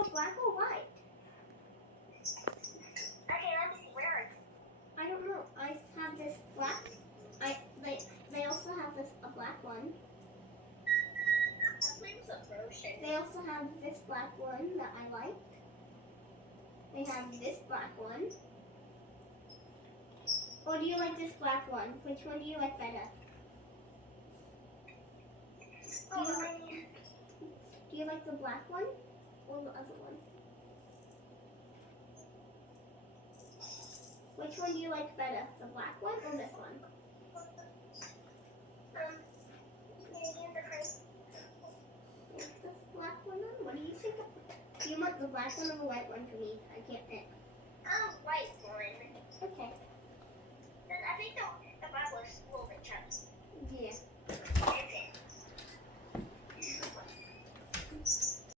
want black or white? Okay, let me see. Where are you? I don't know. I have this black. They also have this a black one. I'm playing with a potion. They also have this black one that I like. They have this black one. Or do you like this black one? Which one do you like better? Do you like the black one or the other one? Which one do you like better? The black one or this one? This black one on? What do you think? Do you want the black one or the white one for me? I can't pick. White one. Okay. I think